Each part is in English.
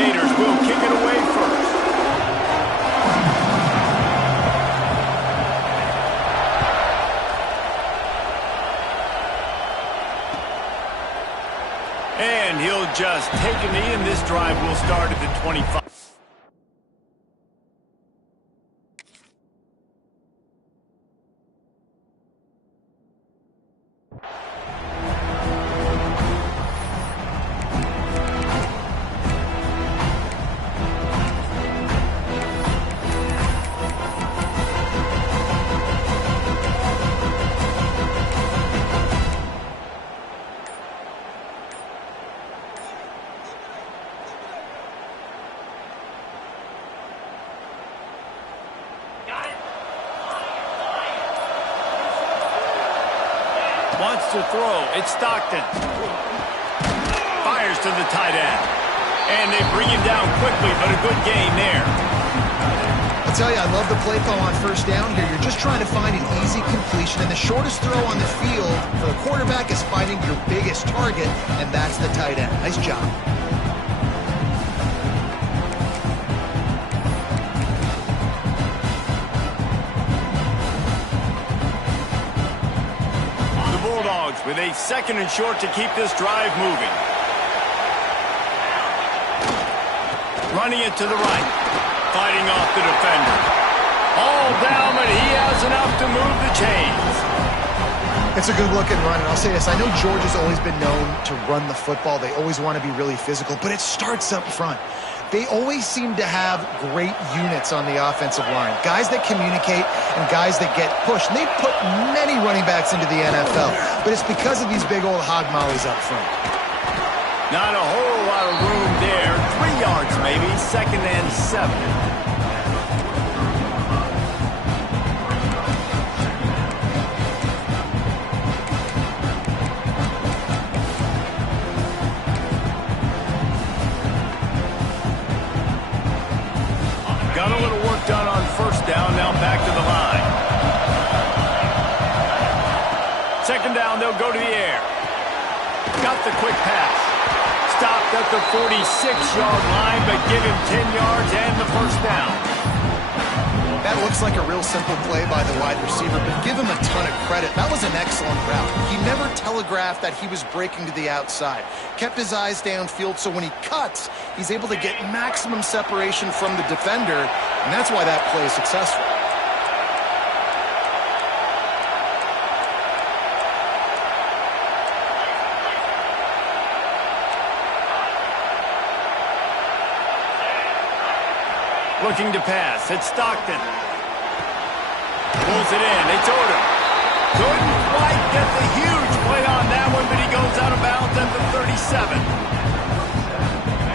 Gators will kick it away first. And he'll just take a knee, and this drive will start at the 25. Wants to throw. It's Stockton. Fires to the tight end. And they bring him down quickly, but a good gain there. I'll tell you, I love the play call on first down here. You're just trying to find an easy completion, and the shortest throw on the field for the quarterback is finding your biggest target, and that's the tight end. Nice job. With a 2nd and short to keep this drive moving. Running it to the right. Fighting off the defender. All down, but he has enough to move the chains. It's a good-looking run, and I'll say this. I know Georgia's always been known to run the football. They always want to be really physical, but it starts up front. They always seem to have great units on the offensive line. Guys that communicate and guys that get pushed. And they've put many running backs into the NFL, but it's because of these big old hog mollies up front. Not a whole lot of room there. 3 yards maybe, 2nd and 7. Got a little work done on first down, now back to the line. 2nd down, they'll go to the air. Got the quick pass. Stopped at the 46-yard line, but give him 10 yards and the first down. That looks like a real simple play by the wide receiver, but give him a ton of credit. That was an excellent route. He never telegraphed that he was breaking to the outside. Kept his eyes downfield, so when he cuts, he's able to get maximum separation from the defender, and that's why that play is successful. Looking to pass. It's Stockton. Pulls it in. They towed him. Couldn't quite get the huge play on that one, but he goes out of bounds at the 37.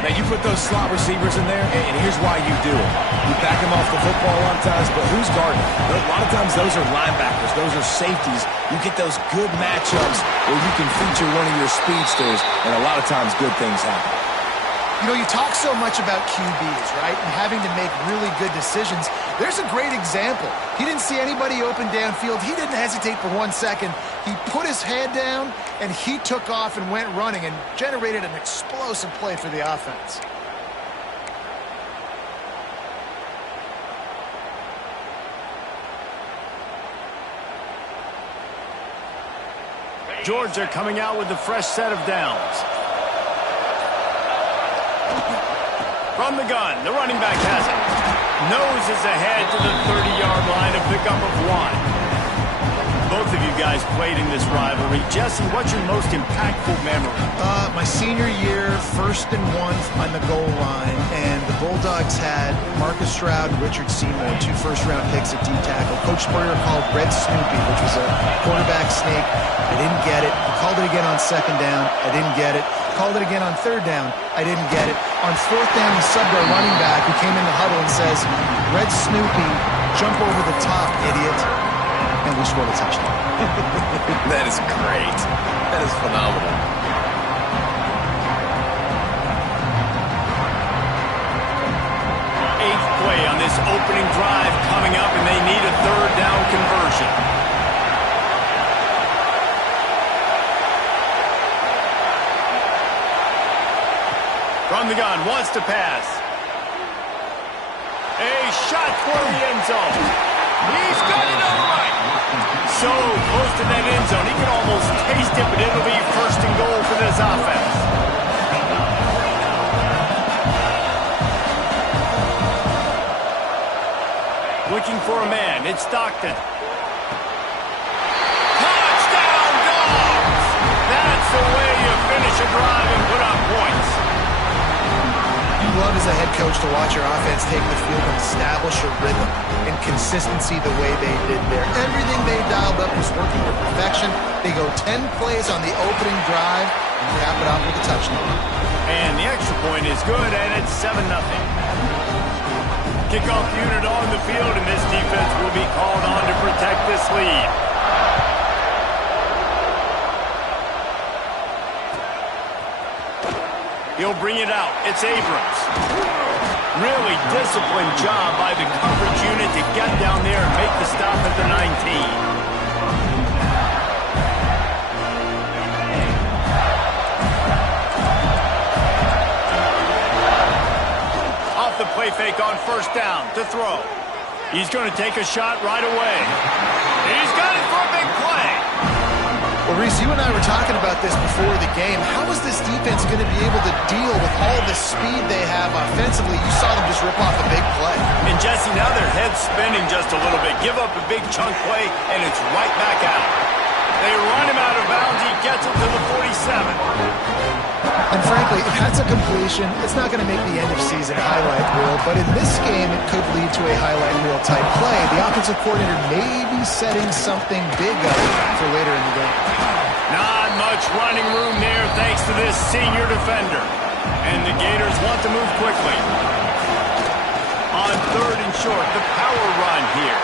Now, you put those slot receivers in there, and here's why you do it. You back them off the football a lot of times, but who's guarding? A lot of times those are linebackers. Those are safeties. You get those good matchups where you can feature one of your speedsters, and a lot of times good things happen. You know, you talk so much about QBs, right, and having to make really good decisions. There's a great example. He didn't see anybody open downfield. He didn't hesitate for 1 second. He put his head down, and he took off and went running and generated an explosive play for the offense. Georgia coming out with a fresh set of downs. From the gun, the running back has it. Noses ahead to the 30-yard line, a pickup of 1. Both of you guys played in this rivalry. Jesse, what's your most impactful memory? My senior year, 1st and 1 on the goal line, and the Bulldogs had Marcus Stroud and Richard Seymour, 2 first-round picks at D-tackle. Coach Spurrier called Red Snoopy, which was a quarterback sneak. I didn't get it. He called it again on 2nd down. I didn't get it. Called it again on 3rd down. I didn't get it. On 4th down, he subbed our running back who came in the huddle and says, Red Snoopy, jump over the top, idiot. And we scored a touchdown. That is great. That is phenomenal. Eighth play on this opening drive coming up, and they need a 3rd down conversion. From the gun, wants to pass. A shot for the end zone. He's got it all right. So close to that end zone, he can almost taste it, but it'll be first and goal for this offense. Looking for a man, it's Stockton. Touchdown, Dogs! That's the way you finish a drive and put up points. You love as a head coach to watch your offense take the field and establish a rhythm and consistency the way they did there. Everything they dialed up was working to perfection. They go 10 plays on the opening drive and cap it off with a touchdown. And the extra point is good, and it's 7-0. Kickoff unit on the field, and this defense will be called on to protect this lead. He'll bring it out. It's Abrams. Really disciplined job by the coverage unit to get down there and make the stop at the 19. The play fake on first down to throw. He's going to take a shot right away. He's got it for a big play. Well, Reese, you and I were talking about this before the game. How is this defense going to be able to deal with all the speed they have offensively? You saw them just rip off a big play. And Jesse, now their head's spinning just a little bit. Give up a big chunk play, and it's right back out. They run him out of bounds. He gets it to the 47. And frankly, if that's a completion, it's not going to make the end-of-season highlight reel. But in this game, it could lead to a highlight reel type play. The offensive coordinator may be setting something big up for later in the game. Not much running room there thanks to this senior defender. And the Gators want to move quickly. On third and short, the power run here.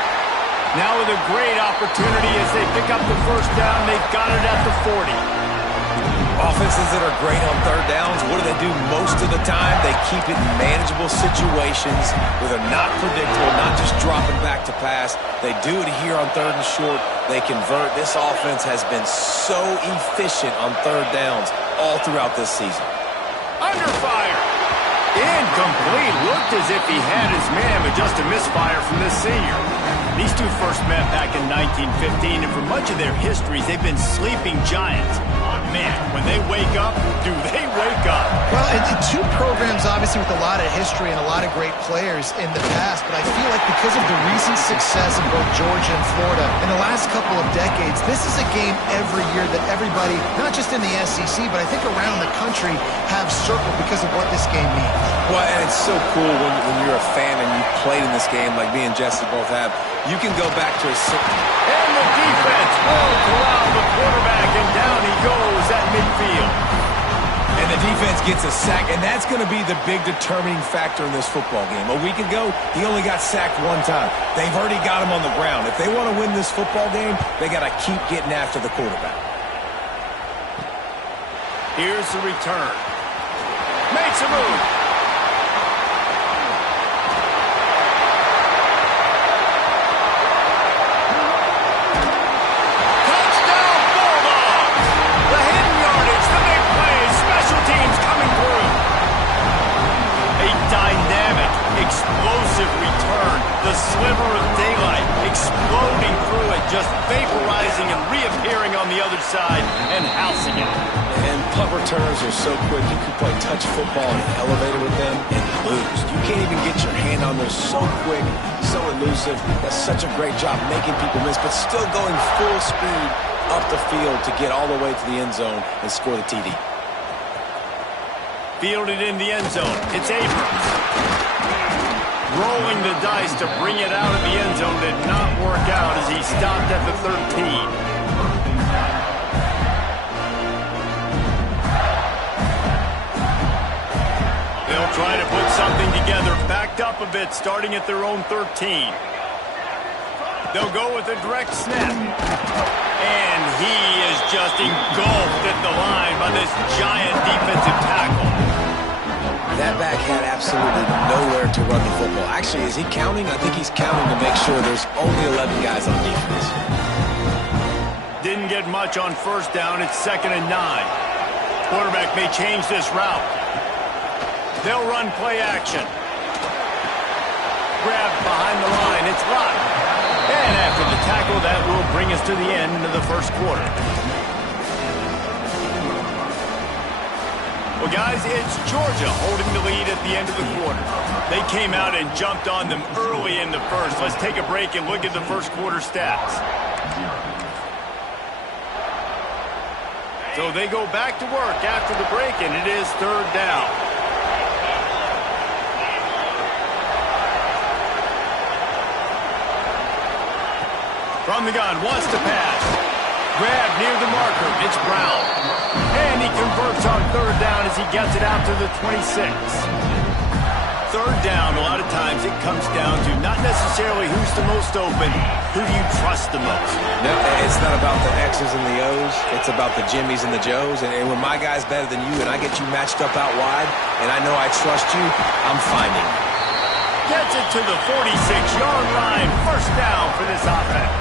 Now with a great opportunity as they pick up the first down, they've got it at the 40. Offenses that are great on third downs, what do? Most of the time, they keep it in manageable situations where they're not predictable, not just dropping back to pass. They do it here on third and short. They convert. This offense has been so efficient on third downs all throughout this season. Under fire. Incomplete. Looked as if he had his man, but just a misfire from this senior. These two first met back in 1915, and for much of their histories, they've been sleeping giants. Man, when they wake up, do they wake up? Well, and two programs, obviously, with a lot of history and a lot of great players in the past, but I feel like because of the recent success in both Georgia and Florida in the last couple of decades, this is a game every year that everybody, not just in the SEC, but I think around the country, have circled because of what this game means. Well, and it's so cool when you're a fan and you played in this game like me and Jesse both have. You can go back to a... And the defense will corral the quarterback, and down he goes at midfield. And the defense gets a sack, and that's going to be the big determining factor in this football game. A week ago, he only got sacked one time. They've already got him on the ground. If they want to win this football game, they got to keep getting after the quarterback. Here's the return. Makes a move. Explosive return, the sliver of daylight exploding through it, just vaporizing and reappearing on the other side and housing it. And punt returns are so quick, you can play touch football in an elevator with them and lose. You can't even get your hand on them. So quick, so elusive. That's such a great job making people miss, but still going full speed up the field to get all the way to the end zone and score the TD. Fielded in the end zone. It's Abrams. Rolling the dice to bring it out of the end zone did not work out as he stopped at the 13. They'll try to put something together, backed up a bit, starting at their own 13. They'll go with a direct snap. And he is just engulfed at the line by this giant defensive tackle. That back had absolutely nowhere to run the football. Actually, is he counting? I think he's counting to make sure there's only 11 guys on defense. Didn't get much on first down. It's 2nd and 9. Quarterback may change this route. They'll run play action. Grab behind the line. It's locked. And after the tackle, that will bring us to the end of the first quarter. Well, guys, it's Georgia holding the lead at the end of the quarter. They came out and jumped on them early in the first. Let's take a break and look at the first quarter stats. So they go back to work after the break, and it is third down. From the gun, wants to pass. Grab near the marker. It's Brown. And he converts on third down as he gets it out to the 26. Third down, a lot of times it comes down to not necessarily who's the most open, who do you trust the most? No, it's not about the X's and the O's. It's about the Jimmys and the Joes. And when my guy's better than you and I get you matched up out wide and I know I trust you, I'm finding. Gets it to the 46-yard line. First down for this offense.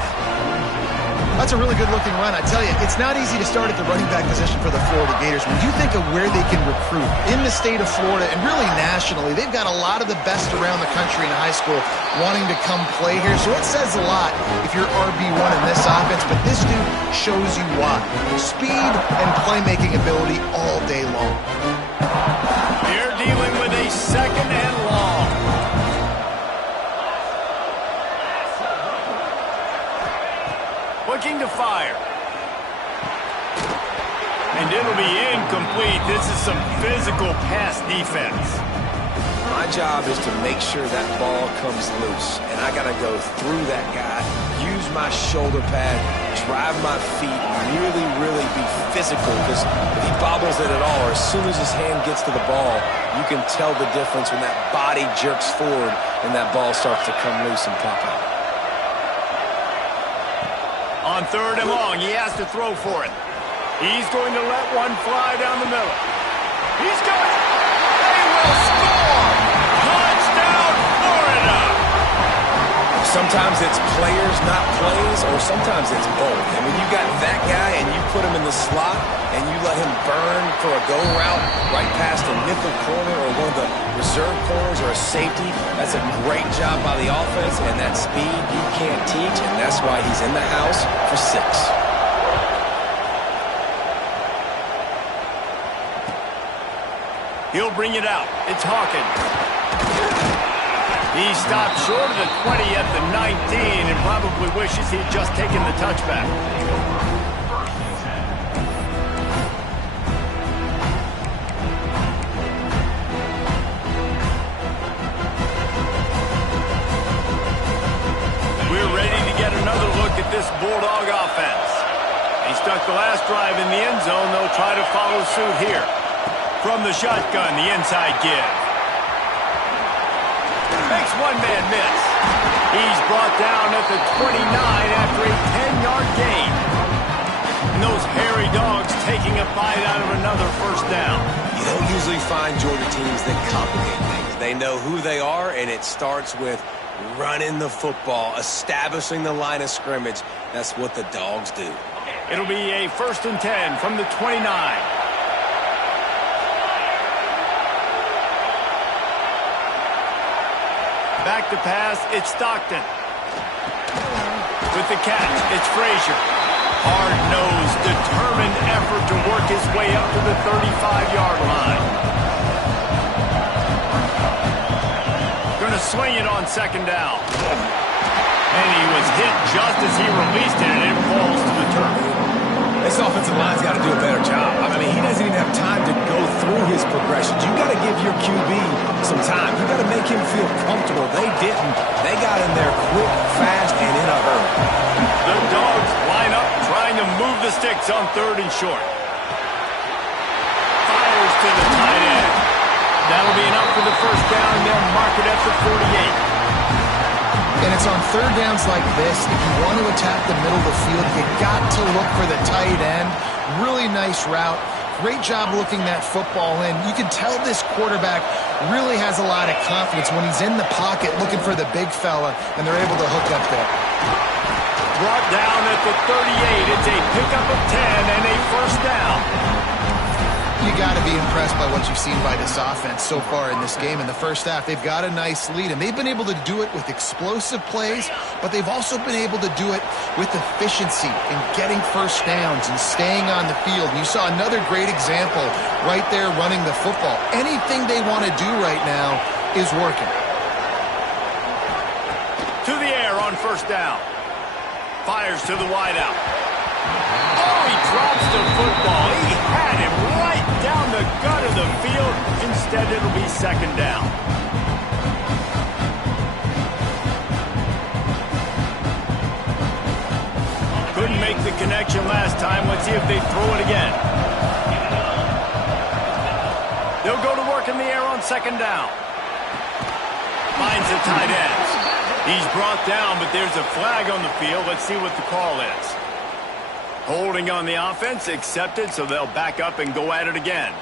That's a really good-looking run. I tell you, it's not easy to start at the running back position for the Florida Gators. When you think of where they can recruit in the state of Florida and really nationally, they've got a lot of the best around the country in high school wanting to come play here. So it says a lot if you're RB1 in this offense, but this dude shows you why. Speed and playmaking ability all day long. They're dealing with a second and long. Looking to fire. And it'll be incomplete. This is some physical pass defense. My job is to make sure that ball comes loose. And I got to go through that guy, use my shoulder pad, drive my feet, really be physical. Because if he bobbles it at all, or as soon as his hand gets to the ball, you can tell the difference when that body jerks forward and that ball starts to come loose and pop out. On third and long, he has to throw for it. He's going to let one fly down the middle. He's got it. They will score! Touchdown, Florida! Sometimes it's players, not plays, or sometimes it's both. And when you got that guy and you put him in the slot and you let him burn for a go route right past a nickel corner or one of the reserve corners or a safety, that's a great job by the offense, and that speed you can't teach, and that's why he's in the house for 6. He'll bring it out. It's Hawkins. He stopped short of the 20 at the 19 and probably wishes he'd just taken the touchback. We're ready to get another look at this Bulldog offense. He stuck the last drive in the end zone. They'll try to follow suit here. From the shotgun, the inside give. Makes one man miss. He's brought down at the 29 after a 10-yard gain. And those hairy dogs taking a bite out of another first down. You don't usually find Georgia teams that complicate things. They know who they are, and it starts with running the football, establishing the line of scrimmage. That's what the dogs do. It'll be a 1st and 10 from the 29. Back to pass, it's Stockton. With the catch, it's Frazier. Hard-nosed, determined effort to work his way up to the 35-yard line. Gonna swing it on second down. And he was hit just as he released it, and it falls to the turf. This offensive line's got to do a better job. I mean, he doesn't even have time to go through his progressions. You got to give your QB some time. You got to make him feel comfortable. They didn't. They got in there quick, fast, and in a hurry. The Dogs line up, trying to move the sticks on 3rd and short. Fires to the tight end. That'll be enough for the first down. They'll mark it at the 48. And it's on third downs like this, if you want to attack the middle of the field, you got to look for the tight end. Really nice route. Great job looking that football in. You can tell this quarterback really has a lot of confidence when he's in the pocket looking for the big fella, and they're able to hook up there. Brought down at the 38. It's a pickup of 10 and a first down. You got to be impressed by what you've seen by this offense so far in this game. In the first half, they've got a nice lead, and they've been able to do it with explosive plays, but they've also been able to do it with efficiency and getting first downs and staying on the field. And you saw another great example right there running the football. Anything they want to do right now is working. To the air on first down. Fires to the wideout. Oh, he drops the football. He had him right down the gut of the field. Instead, it'll be second down. Couldn't make the connection last time. Let's see if they throw it again. They'll go to work in the air on second down. Finds the tight end. He's brought down, but there's a flag on the field. Let's see what the call is. Holding on the offense, accepted, so they'll back up and go at it again.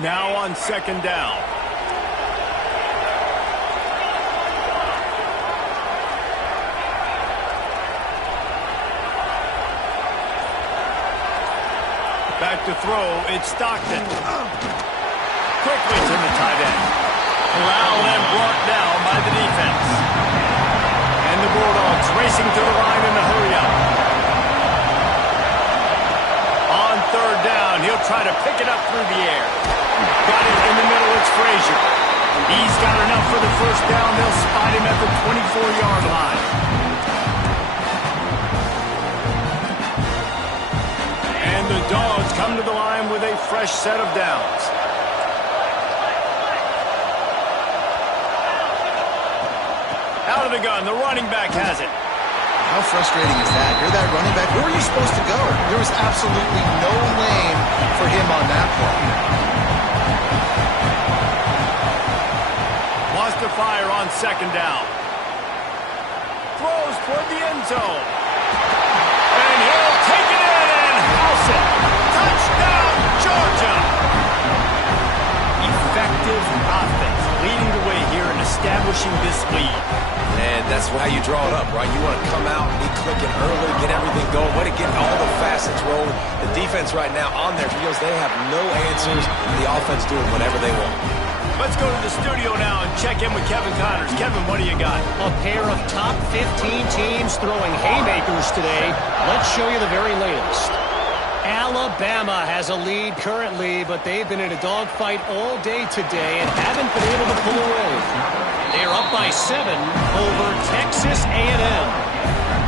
Now on second down. Back to throw, it's Stockton. Quickly to the tight end. Corralled and brought down by the defense. And the Bulldogs racing to the line in a hurry-up. On third down, he'll try to pick it up through the air. Got it in the middle, it's Frazier. He's got enough for the first down. They'll spot him at the 24-yard line. And the Dogs come to the line with a fresh set of downs. Out of the gun, the running back has it. How frustrating is that? You're that running back. Where are you supposed to go? There was absolutely no lane for him on that play. Wants to fire on second down. Throws toward the end zone. And he'll take it in and house it. Touchdown, Georgia! Effective offense, leading the way here and establishing this lead. And that's why you draw it up, right? You want to come out, be clicking early, get everything going, want to get all the facets rolling. The defense right now on their heels, they have no answers. The offense doing whatever they want. Let's go to the studio now and check in with Kevin Connors. Kevin, what do you got? A pair of top 15 teams throwing haymakers today. Let's show you the very latest. Alabama has a lead currently, but they've been in a dogfight all day today and haven't been able to pull away. They're up by 7 over Texas A&M.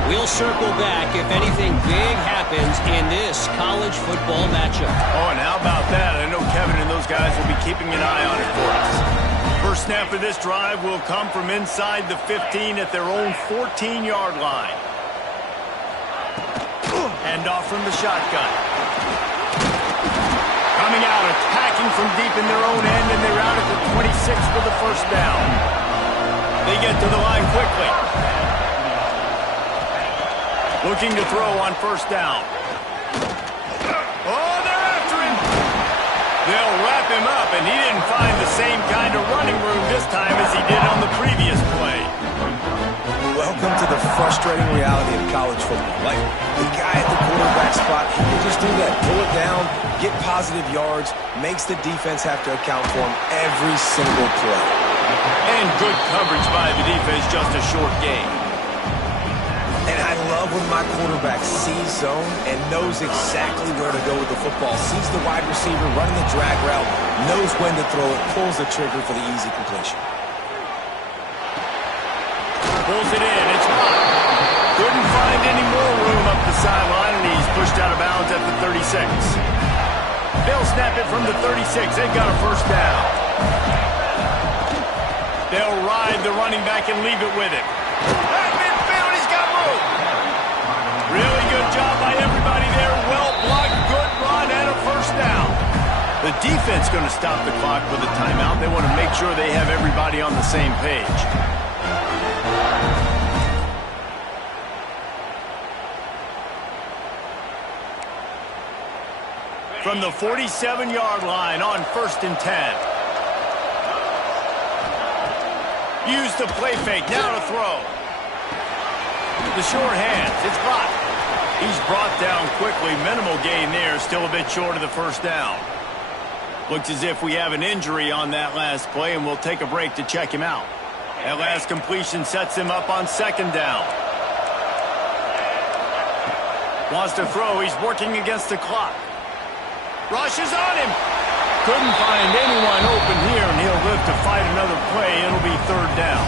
We'll circle back if anything big happens in this college football matchup. Oh, and how about that? I know Kevin and those guys will be keeping an eye on it for us. First snap of this drive will come from inside the 15 at their own 14-yard line. Hand off from the shotgun. Coming out, attacking from deep in their own end, and they're out at the 26 for the first down. They get to the line quickly. Looking to throw on first down. Oh, they're after him. They'll wrap him up, and he didn't find the same kind of running room this time as he did on the previous play. Welcome to the frustrating reality of college football. Like, the guy at the quarterback spot, he can just do that. Pull it down, get positive yards, makes the defense have to account for him every single play. And good coverage by the defense, just a short game. And I love when my quarterback sees zone and knows exactly where to go with the football. Sees the wide receiver running the drag route, knows when to throw it, pulls the trigger for the easy completion. Pulls it in, it's blocked. Couldn't find any more room up the sideline, and he's pushed out of bounds at the 36. They'll snap it from the 36. They've got a first down. They'll ride the running back and leave it with him. At midfield, he's got room. Really good job by everybody there. Well blocked, good run, and a first down. The defense going to stop the clock with a timeout. They want to make sure they have everybody on the same page. From the 47-yard line on 1st and 10. Use the play fake, now to throw. The short hands. It's blocked. He's brought down quickly. Minimal gain there. Still a bit short of the first down. Looks as if we have an injury on that last play, and we'll take a break to check him out. That last completion sets him up on second down. Wants to throw. He's working against the clock. Rushes on him. Couldn't find anyone open here, and he'll live to fight another play. It'll be third down.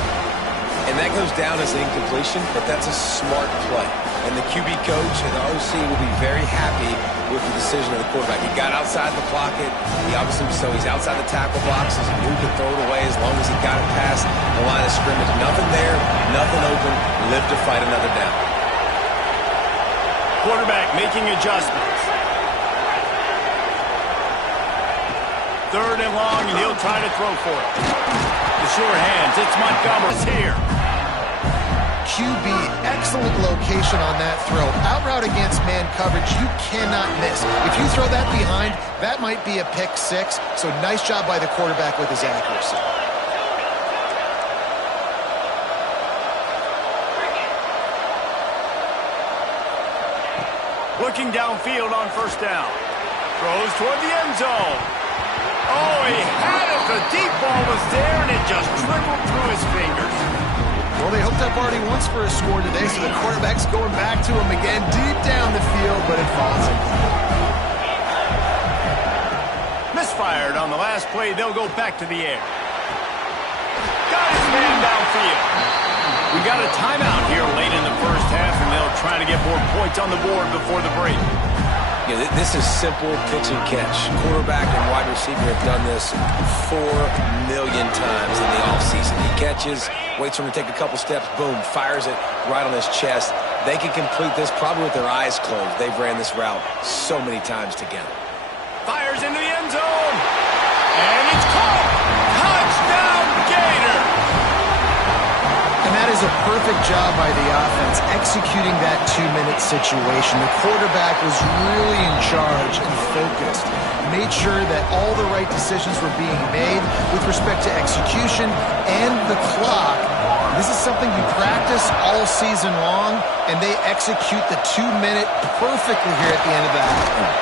And that goes down as an incompletion, but that's a smart play. And the QB coach and the OC will be very happy with the decision of the quarterback. He got outside the pocket. He's outside the tackle boxes. He knew he could throw it away as long as he got it past the line of scrimmage. Nothing there, nothing open. Live to fight another down. Quarterback making adjustments. Third and long, and he'll try to throw for it. The short hands. It's Montgomery's here. QB, excellent location on that throw. Out route against man coverage, you cannot miss. If you throw that behind, that might be a pick six. So nice job by the quarterback with his accuracy. Looking downfield on first down. Throws toward the end zone. Oh, he had it. The deep ball was there, and it just dribbled through his fingers. Well, they hooked up already once for a score today, so the quarterback's going back to him again deep down the field, but it falls in. Misfired on the last play. They'll go back to the air. Got his man downfield. We got a timeout here late in the first half, and they'll try to get more points on the board before the break. Yeah, this is simple pitch and catch. Quarterback and wide receiver have done this 4 million times in the offseason. He catches, waits for him to take a couple steps, boom, fires it right on his chest. They can complete this probably with their eyes closed. They've ran this route so many times together. Fires into the end zone. And it's caught. Touchdown, Gator. And that is a perfect job by the offense, executing that 2-minute situation. The quarterback was really in charge and focused. Made sure that all the right decisions were being made with respect to execution and the clock. This is something you practice all season long, and they execute the 2-minute perfectly here at the end of the half.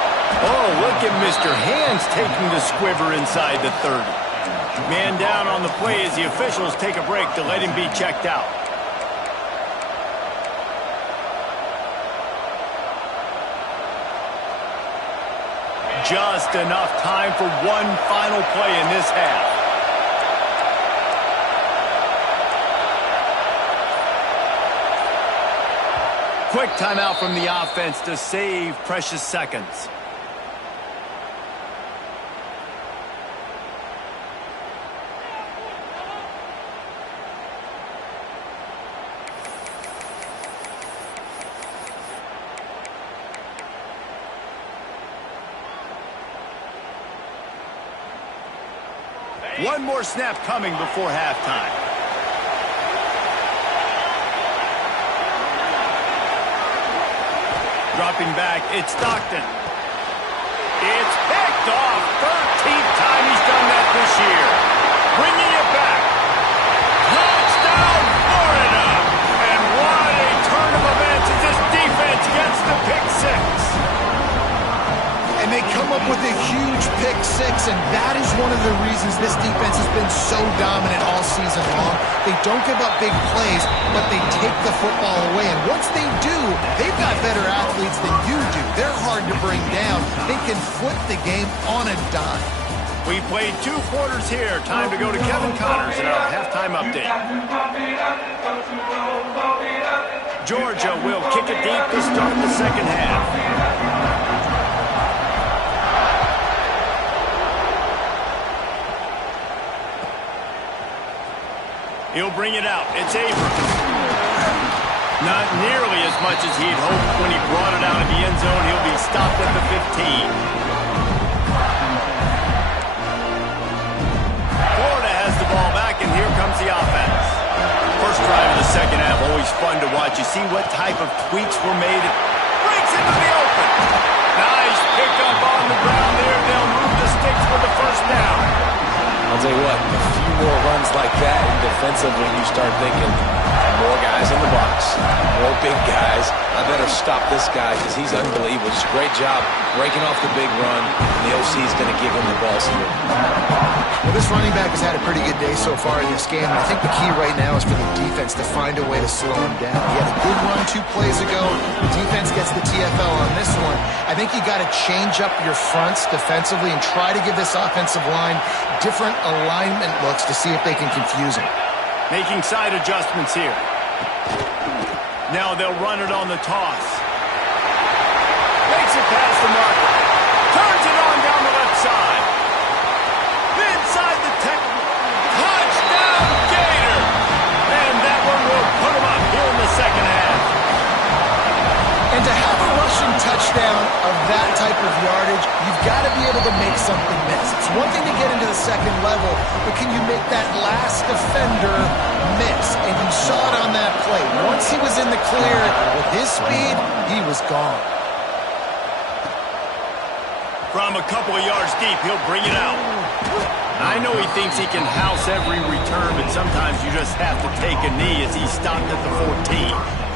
Oh, look at Mr. Hands taking the squiver inside the 30. Man down on the play as the officials take a break to let him be checked out. Just enough time for one final play in this half. Quick timeout from the offense to save precious seconds. One more snap coming before halftime. Dropping back, it's Stockton. It's picked off. 13th time he's done that this year. Bringing it back. Touchdown, Florida! And what a turn of events as this defense gets the pick six. And they come up with a huge pick six, and that is one of the reasons this defense has been so dominant all season long. They don't give up big plays, but they take the football away. And once they do, they've got better athletes than you do. They're hard to bring down. They can flip the game on a dime. We played 2 quarters here. Time to go to Kevin Connors in our halftime update. Georgia will kick it deep to start the second half. He'll bring it out. It's Abrams. Not nearly as much as he'd hoped when he brought it out of the end zone. He'll be stopped at the 15. Florida has the ball back, and here comes the offense. First drive of the second half, always fun to watch. You see what type of tweaks were made. It breaks into the open. Nice pick up on the ground there. They'll move the sticks for the first down. I'll tell you what, a few more runs like that, and defensively you start thinking, more guys in the box, more big guys. I better stop this guy because he's unbelievable. Just a great job breaking off the big run, and the OC is going to give him the ball soon. Well, this running back has had a pretty good day so far in this game, and I think the key right now is for the defense to find a way to slow him down. He had a good run 2 plays ago. The defense gets the TFL on this one. I think you got to change up your fronts defensively and try to give this offensive line different alignment looks to see if they can confuse him. Making side adjustments here. Now they'll run it on the toss. Makes it past the marker. Turns it on down the left side. Inside the touchdown Gator. And that one will put him up here in the second half. And to have a rushing touchdown of that type of yardage, you've got to be able to make something miss. It's one thing to get into the second level, but can you make that last defender miss? And you saw it on that play. Once he was in the clear with his speed, he was gone. From a couple of yards deep, he'll bring it out. I know he thinks he can house every return, but sometimes you just have to take a knee as he stopped at the 14.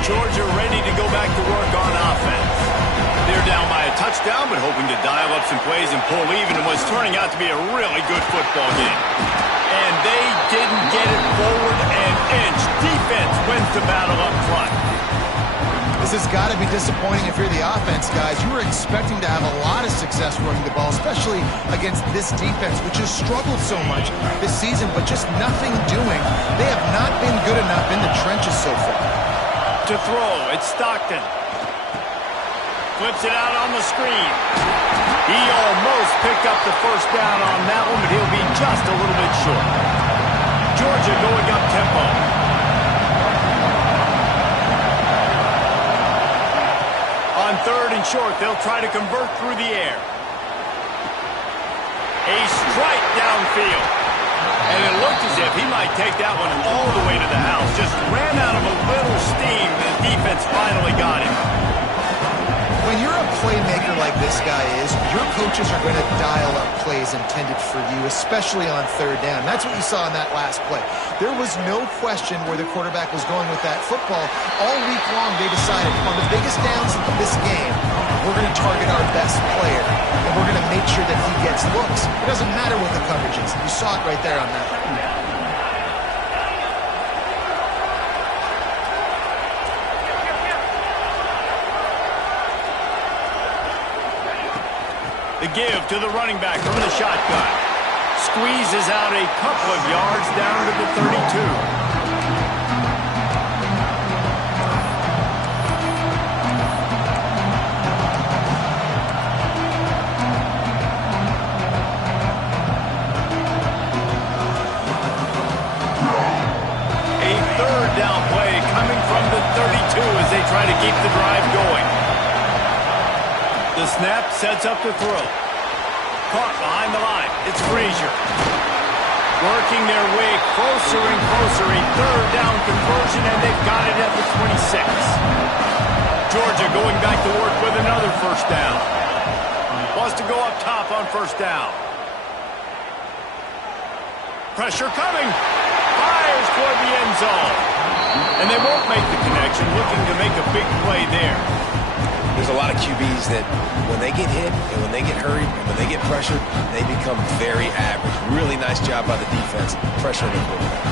Georgia ready to go back to work on offense. They're down by a touchdown, but hoping to dial up some plays and pull even in what's turning out to be a really good football game. And they didn't get it forward an inch. Defense wins the battle up front. This has got to be disappointing if you're the offense, guys. You were expecting to have a lot of success running the ball, especially against this defense, which has struggled so much this season, but just nothing doing. They have not been good enough in the trenches so far. To throw, it's Stockton. Flips it out on the screen. He almost picked up the first down on that one, but he'll be just a little bit short. Georgia going up tempo. On 3rd and short, they'll try to convert through the air. A strike downfield. And it looked as if he might take that one all the way to the house. Just ran out of a little steam. The defense finally got him. When you're a playmaker like this guy is, your coaches are going to dial up plays intended for you, especially on 3rd down. That's what you saw in that last play. There was no question where the quarterback was going with that football. All week long, they decided on the biggest downs of this game, we're going to target our best player, and we're going to make sure that he gets looks. It doesn't matter what the coverage is. You saw it right there on that. The give to the running back from the shotgun. Squeezes out a couple of yards down to the 32. As they try to keep the drive going. The snap sets up the throw. Caught behind the line. It's Frazier. Working their way closer and closer. A 3rd down conversion, and they've got it at the 26. Georgia going back to work with another 1st down. Wants to go up top on 1st down. Pressure coming. Fires toward the end zone. And they won't make the connection, looking to make a big play there. There's a lot of QBs that when they get hit and when they get hurried and when they get pressured, they become very average. Really nice job by the defense, pressuring the quarterback.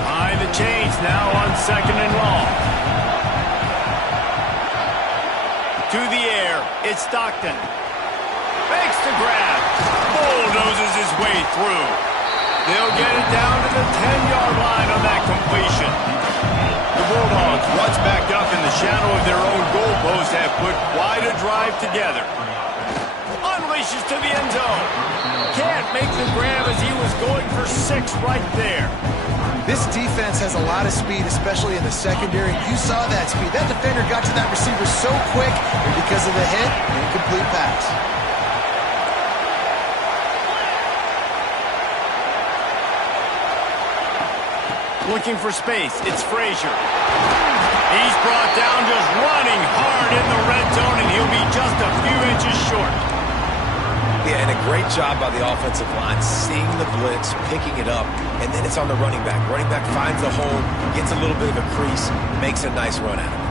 Behind the chains now on 2nd and long. To the air, it's Stockton. Makes the grab. Bulldozes his way through. They'll get it down to the 10-yard line on that completion. The Bulldogs, once backed up in the shadow of their own goalpost, have put quite a drive together. Unleashes to the end zone. Can't make the grab as he was going for 6 right there. This defense has a lot of speed, especially in the secondary. You saw that speed. That defender got to that receiver so quick, and because of the hit, incomplete pass. Looking for space. It's Frazier. He's brought down just running hard in the red zone, and he'll be just a few inches short. Yeah, and a great job by the offensive line, seeing the blitz, picking it up, and then it's on the running back. Running back finds the hole, gets a little bit of a crease, makes a nice run out of it.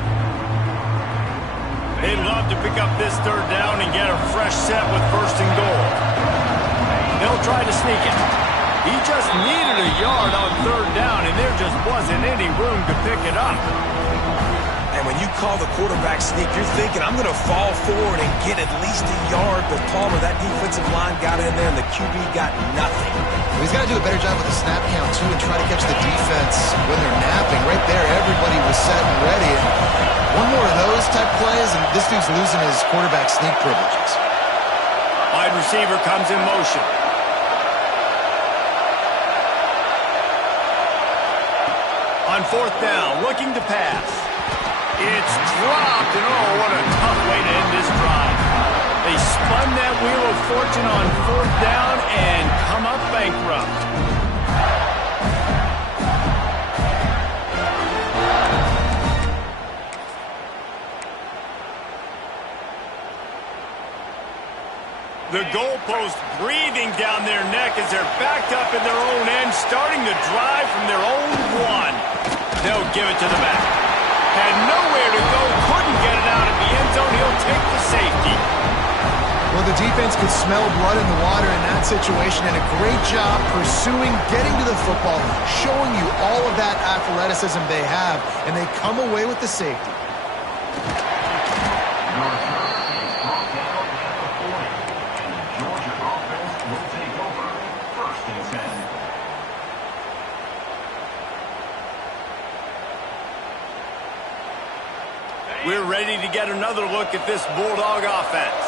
They'd love to pick up this third down and get a fresh set with first and goal. They'll try to sneak it. He just needed a yard on third down, and there just wasn't any room to pick it up. And when you call the quarterback sneak, you're thinking, I'm going to fall forward and get at least a yard. But Palmer, that defensive line got in there, and the QB got nothing. He's got to do a better job with the snap count, too, and try to catch the defense when they're napping. Right there, everybody was set and ready. And one more of those type plays, and this dude's losing his quarterback sneak privileges. Wide receiver comes in motion. On fourth down, looking to pass. It's dropped, and oh, what a tough way to end this drive. They spun that wheel of fortune on fourth down and come up bankrupt. The goalpost breathing down their neck as they're backed up in their own end, starting the drive from their own one. They'll give it to the back. Had nowhere to go, couldn't get it out of the end zone. He'll take the safety. Well, the defense could smell blood in the water in that situation, and a great job pursuing, getting to the football, showing you all of that athleticism they have, and they come away with the safety. We're ready to get another look at this Bulldog offense.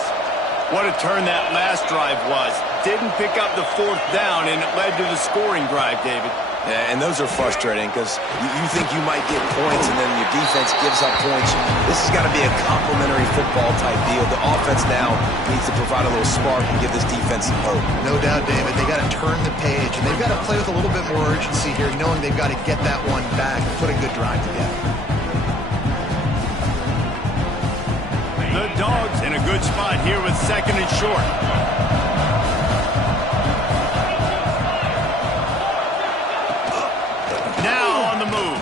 What a turn that last drive was. Didn't pick up the fourth down, and it led to the scoring drive, David. Yeah, and those are frustrating because you think you might get points, and then your defense gives up points. This has got to be a complimentary football type deal. The offense now needs to provide a little spark and give this defense some hope. No doubt, David. They got to turn the page, and they've got to play with a little bit more urgency here, knowing they've got to get that one back and put a good drive together. The Dogs in a good spot here with second and short. Now on the move.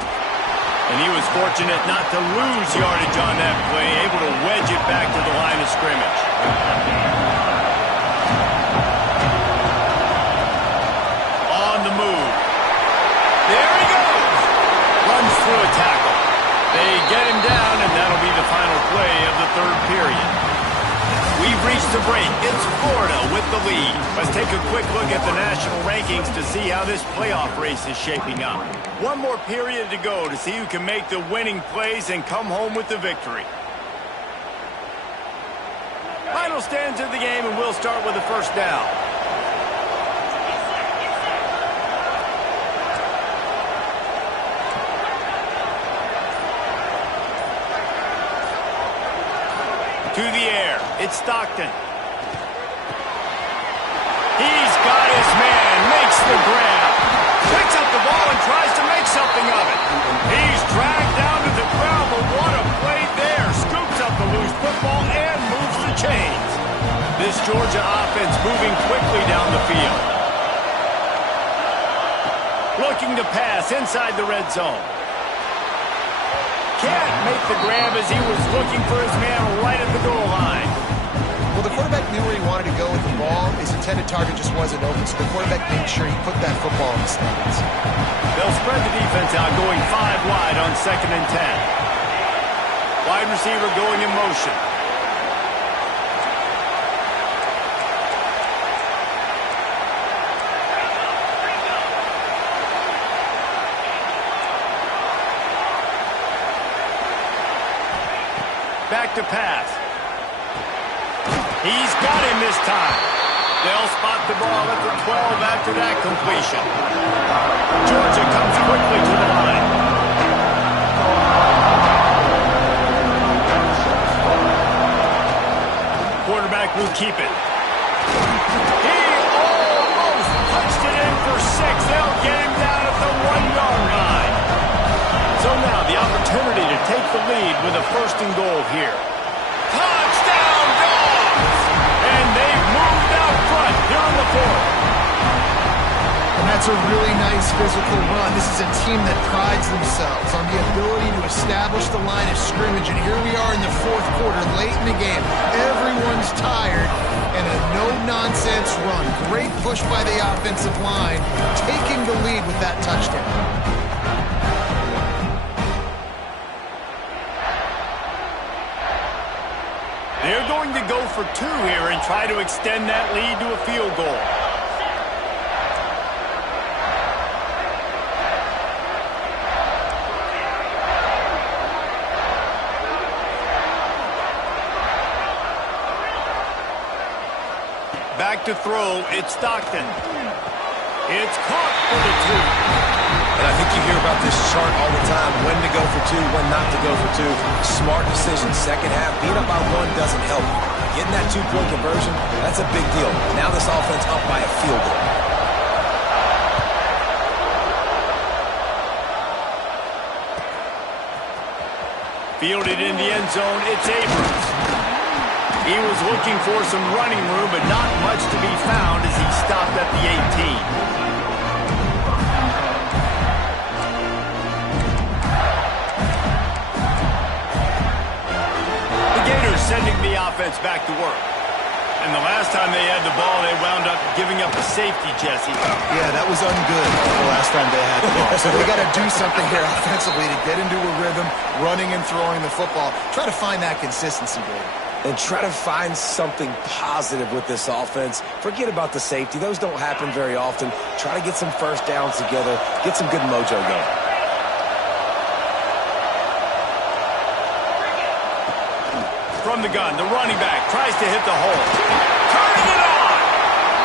And he was fortunate not to lose yardage on that play, able to wedge it back to the line of scrimmage. On the move. There he goes. Runs through a tackle. They get him down, and that'll be the final play of the third period. We've reached the break. It's Florida with the lead. Let's take a quick look at the national rankings to see how this playoff race is shaping up. One more period to go to see who can make the winning plays and come home with the victory. Final stands of the game, and we'll start with the first down. To the air, it's Stockton. He's got his man, makes the grab. Picks up the ball and tries to make something of it. He's dragged down to the ground, but what a play there. Scoops up the loose football and moves the chains. This Georgia offense moving quickly down the field. Looking to pass inside the red zone. Can't make the grab as he was looking for his man right at the goal line. Well, the quarterback knew where he wanted to go with the ball. His intended target just wasn't open, so the quarterback made sure he put that football in the stands. They'll spread the defense out, going 5 wide on 2nd and 10. Wide receiver going in motion. Back to pass. He's got him this time. They'll spot the ball at the 12 after that completion. Georgia comes quickly to the line. Quarterback will keep it. He almost punched it in for 6. They'll get him down at the 1-yard line. So now the opportunity to take lead with a 1st and goal here. Touchdown, Dogs! And they've moved out front here in the 4th. And that's a really nice physical run. This is a team that prides themselves on the ability to establish the line of scrimmage. And here we are in the 4th quarter, late in the game. Everyone's tired, and a no-nonsense run. Great push by the offensive line, taking the lead with that touchdown. They're going to go for 2 here and try to extend that lead to a field goal. Back to throw, it's Stockton. It's caught for the 2. And I think you hear about this chart all the time, when to go for 2, when not to go for 2. Smart decision. Second half, being up by 1 doesn't help you. Getting that 2-point conversion, that's a big deal. Now this offense up by a field goal. Fielded in the end zone, it's Abrams. He was looking for some running room, but not much to be found as he stopped at the 18. The Gators sending the offense back to work. And the last time they had the ball, they wound up giving up a safety, Jesse. Yeah, that was ungood the last time they had the ball. So they got to do something here offensively to get into a rhythm, running and throwing the football. Try to find that consistency, Dave. And try to find something positive with this offense. Forget about the safety. Those don't happen very often. Try to get some first downs together. Get some good mojo going. From the gun, the running back tries to hit the hole. Turning it on!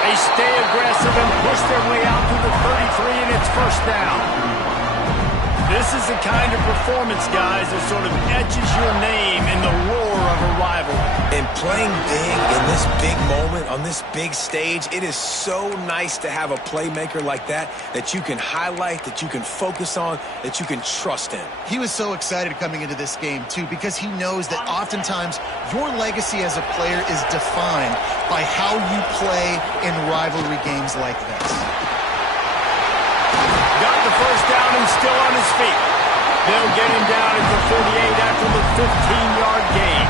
They stay aggressive and push their way out to the 33, and it's 1st down. This is the kind of performance, guys, that sort of etches your name in the roar of a rivalry. And playing big in this big moment, on this big stage, it is so nice to have a playmaker like that that you can highlight, that you can focus on, that you can trust in. He was so excited coming into this game, too, because he knows that oftentimes your legacy as a player is defined by how you play in rivalry games like this. Got the 1st down and still on his feet. They'll get him down at the 48 after the 15-yard gain.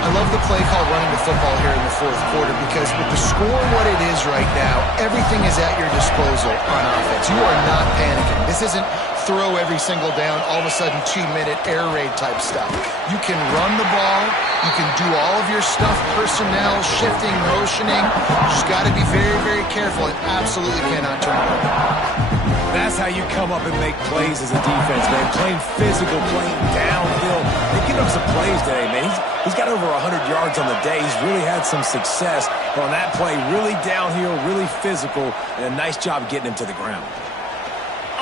I love the play call running the football here in the 4th quarter because with the score what it is right now, everything is at your disposal on offense. You are not panicking. This isn't throw every single down, all of a sudden 2-minute air raid type stuff. You can run the ball. You can do all of your stuff, personnel, shifting, motioning. You just got to be very, very careful and absolutely cannot turn it over. That's how you come up and make plays as a defense, man. Playing physical, playing downhill. They've given up some plays today, man. He's got over 100 yards on the day. He's really had some success. But on that play, really downhill, really physical, and a nice job getting him to the ground.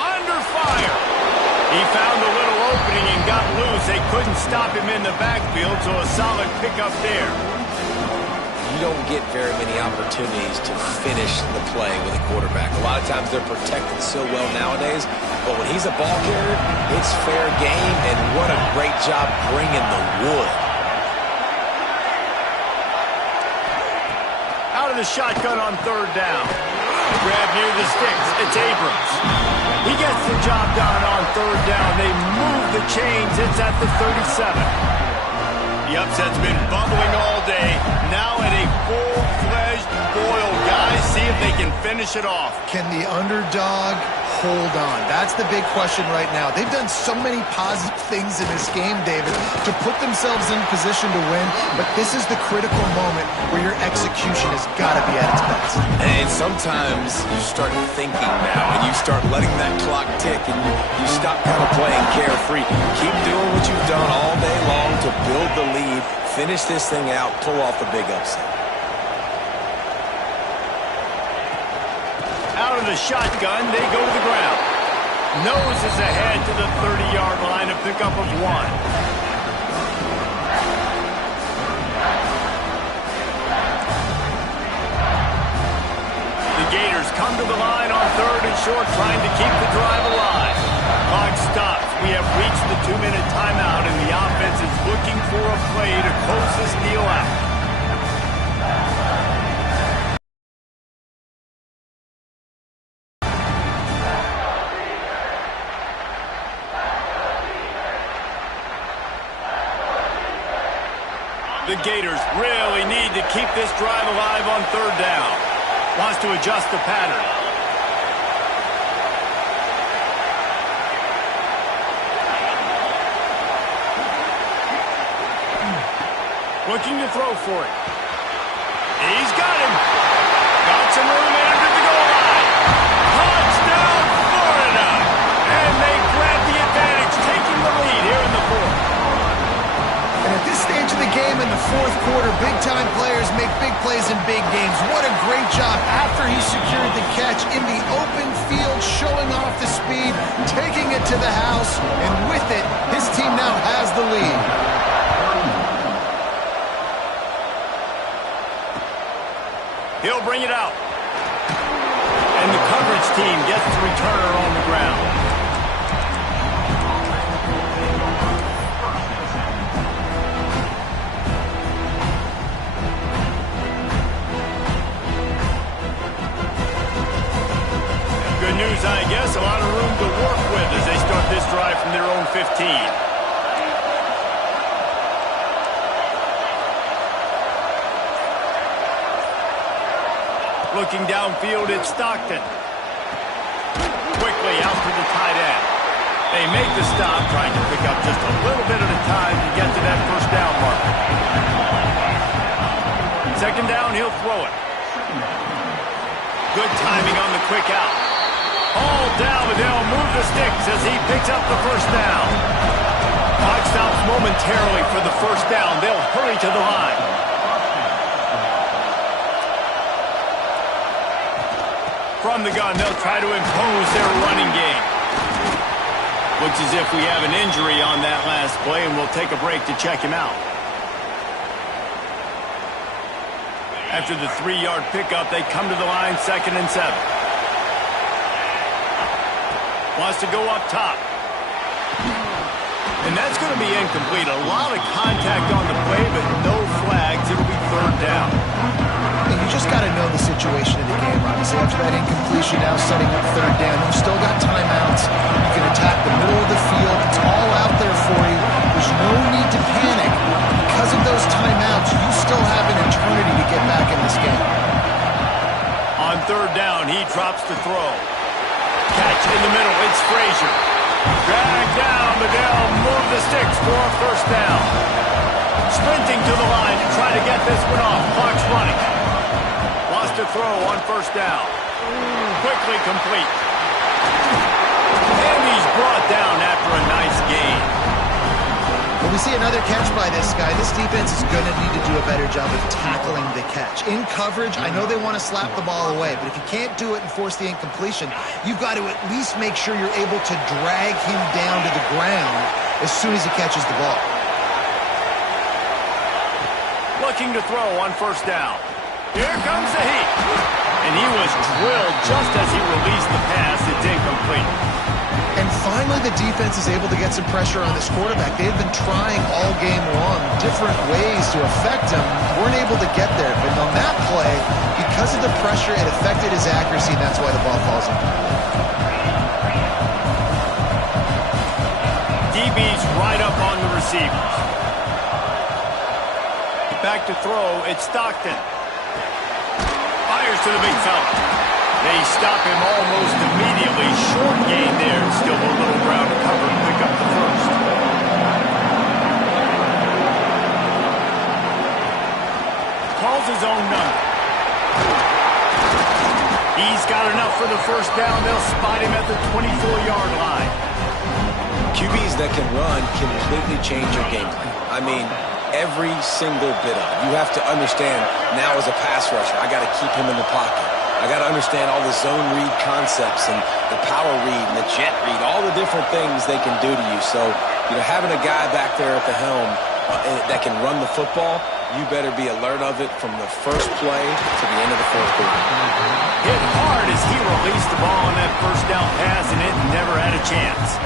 Under fire. He found a little opening and got loose. They couldn't stop him in the backfield, so a solid pickup there. You don't get very many opportunities to finish the play with a quarterback. A lot of times they're protected so well nowadays, but when he's a ball carrier, it's fair game, and what a great job bringing the wood. Out of the shotgun on 3rd down. Grab near the sticks. It's Abrams. He gets the job done on 3rd down. They move the chains. It's at the 37. The upset's been bubbling all day. Now at a full-fledged boil. Guys, see if they can finish it off. Can the underdog hold on? That's the big question right now. They've done so many positive things in this game, David, to put themselves in position to win, but this is the critical moment where your execution has got to be at its best. And sometimes you start thinking now, and you start letting that clock tick, and you stop kind of playing carefree. Keep doing what you've done all day long to build the lead, finish this thing out, pull off the big upset. Out of the shotgun, they go to the ground. Nose is ahead to the 30-yard line, a pickup of 1. The Gators come to the line on 3rd and short, trying to keep the drive alive. Clock stops. We have reached the 2-minute timeout, and the offense is looking for a play to close this deal out. The Gators really need to keep this drive alive on third down. Wants to adjust the pattern. Looking to throw for it. He's got him. Got some room into the goal line. Touchdown, Florida. And they grab the advantage, taking the lead here in the fourth. And at this stage of the game in the fourth quarter, big-time players make big plays in big games. What a great job after he secured the catch in the open field, showing off the speed, taking it to the house, and with it, his team now has the lead. He'll bring it out. And the coverage team gets the returner on the ground. Good news, I guess. A lot of room to work with as they start this drive from their own 15. Looking downfield, it's Stockton. Quickly out to the tight end. They make the stop, trying to pick up just a little bit at a time to get to that first down marker. Second down, he'll throw it. Good timing on the quick out. All down, but they'll move the sticks as he picks up the first down. Clock stops momentarily for the first down. They'll hurry to the line. From the gun, they'll try to impose their running game. Looks as if we have an injury on that last play, and we'll take a break to check him out. After the 3-yard pickup, they come to the line, 2nd and 7. Wants to go up top. And that's going to be incomplete. A lot of contact on the play, but no flags. It'll be third down. You just got to know the situation of the game, obviously. After that incompletion, now setting up third down. You've still got timeouts. You can attack the middle of the field. It's all out there for you. There's no need to panic. Because of those timeouts, you still have an eternity to get back in this game. On third down, he drops the throw. Catch in the middle. It's Frazier. Dragged down, but they'll move the sticks for a first down. Sprinting to the line to try to get this one off. Clock's running. Lost to throw on first down. Quickly complete. And he's brought down after a nice gain. When we see another catch by this guy, this defense is going to need to do a better job of tackling the catch. In coverage, I know they want to slap the ball away, but if you can't do it and force the incompletion, you've got to at least make sure you're able to drag him down to the ground as soon as he catches the ball. Looking to throw on first down. Here comes the heat. And he was drilled just as he released the pass. It's incomplete. And finally, the defense is able to get some pressure on this quarterback. They've been trying all game long different ways to affect him. Weren't able to get there. But on that play, because of the pressure, it affected his accuracy, and that's why the ball falls in. DB's right up on the receivers. Back to throw, it's Stockton. Fires to the big fella. They stop him almost immediately. Short gain there. Still a little ground to cover to pick up the first. Calls his own number. He's got enough for the first down. They'll spot him at the 24-yard line. QBs that can run completely change your game plan. I mean, every single bit of it. You have to understand, now as a pass rusher, I got to keep him in the pocket. I got to understand all the zone read concepts and the power read and the jet read, all the different things they can do to you. So, having a guy back there at the helm that can run the football, you better be alert of it from the first play to the end of the fourth quarter. Hit hard as he released the ball on that first down pass, and it never had a chance.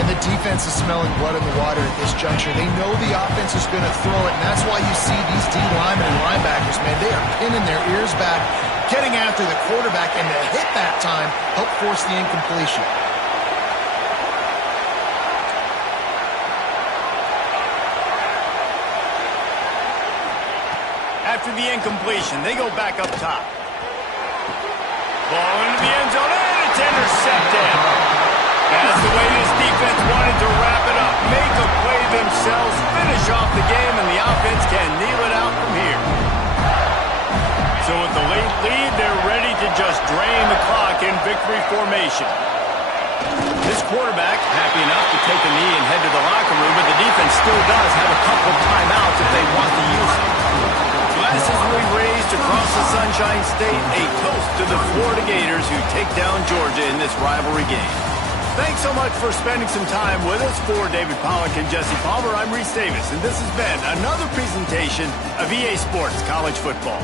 And the defense is smelling blood in the water at this juncture. They know the offense is going to throw it, and that's why you see these D linemen and linebackers, man, they are pinning their ears back, getting after the quarterback, and the hit that time helped force the incompletion. After the incompletion, they go back up top. Ball into the end zone, and it's intercepted. That's the way this defense wanted to wrap it up. Make a play themselves, finish off the game, and the offense can kneel it out from here. So with the late lead, they're ready to just drain the clock in victory formation. This quarterback happy enough to take a knee and head to the locker room, but the defense still does have a couple of timeouts if they want to use it. Glasses will be raised across the Sunshine State, a toast to the Florida Gators who take down Georgia in this rivalry game. Thanks so much for spending some time with us. For David Pollack and Jesse Palmer, I'm Reese Davis, and this has been another presentation of EA Sports College Football.